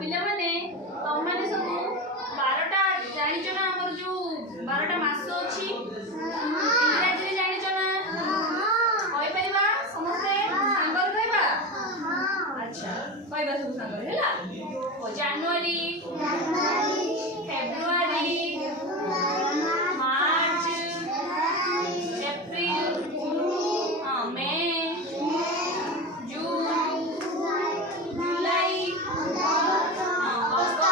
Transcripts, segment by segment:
पिला माने तुम माने सब 12टा जानिच ना हमर जो 12टा मास अछि इंग्रजी रे जानिच ना होय परिबा समस्त सांगर कहबा अच्छा कहबा सब सांगर हैला जनवरी फेब्रुआरी मार्च एप्रिल मई जून जुलाई अगस्त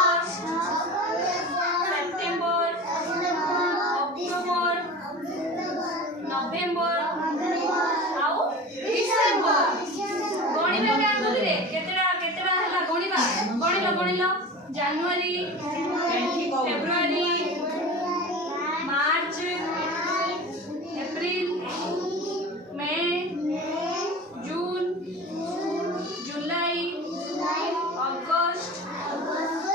सेप्टेम्बर अक्टोबर नवेम्बर आउ डिसेम्बर गणिबा के आंगुली रे केतेडा केतेडा हला गणिबा गणिलो जनवरी फेब्रुआरी मार्च एप्रिल मई जून जुलाई अगस्त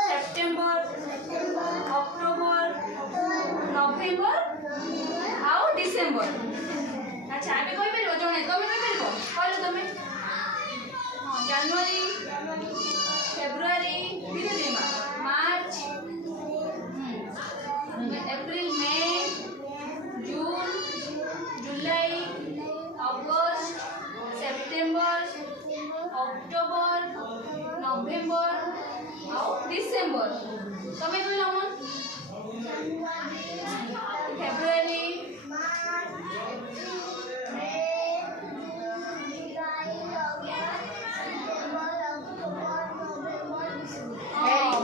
सेप्टेम्बर अक्टोबर नवेम्बर आउ डिसेम्बर अच्छा आबे कोइ परिबो जणे तमे कोइ परिबो कहलो तमे जनवरी फेब्रुआरी धीरे धीरे मार्च एप्रिल मई जून जुलाई अगस्त सेप्टेम्बर अक्टोबर नवेम्बर आउ डिसेम्बर तमे कहलो मन फेब्रुआरी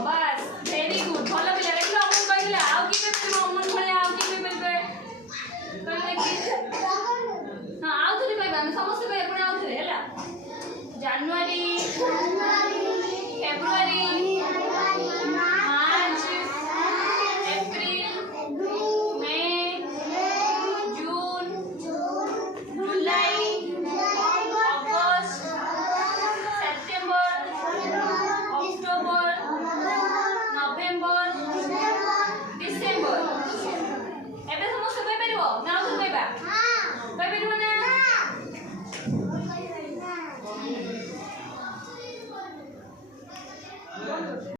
बस वेरी गुड भलो पिला देखलो अमन कहिला आउ की पे अमन भले आउ की पे कहले कि हां आउ थली कहबा हम समस्त कहि पुरा आउ थले हैला जनवरी फेब्रुआरी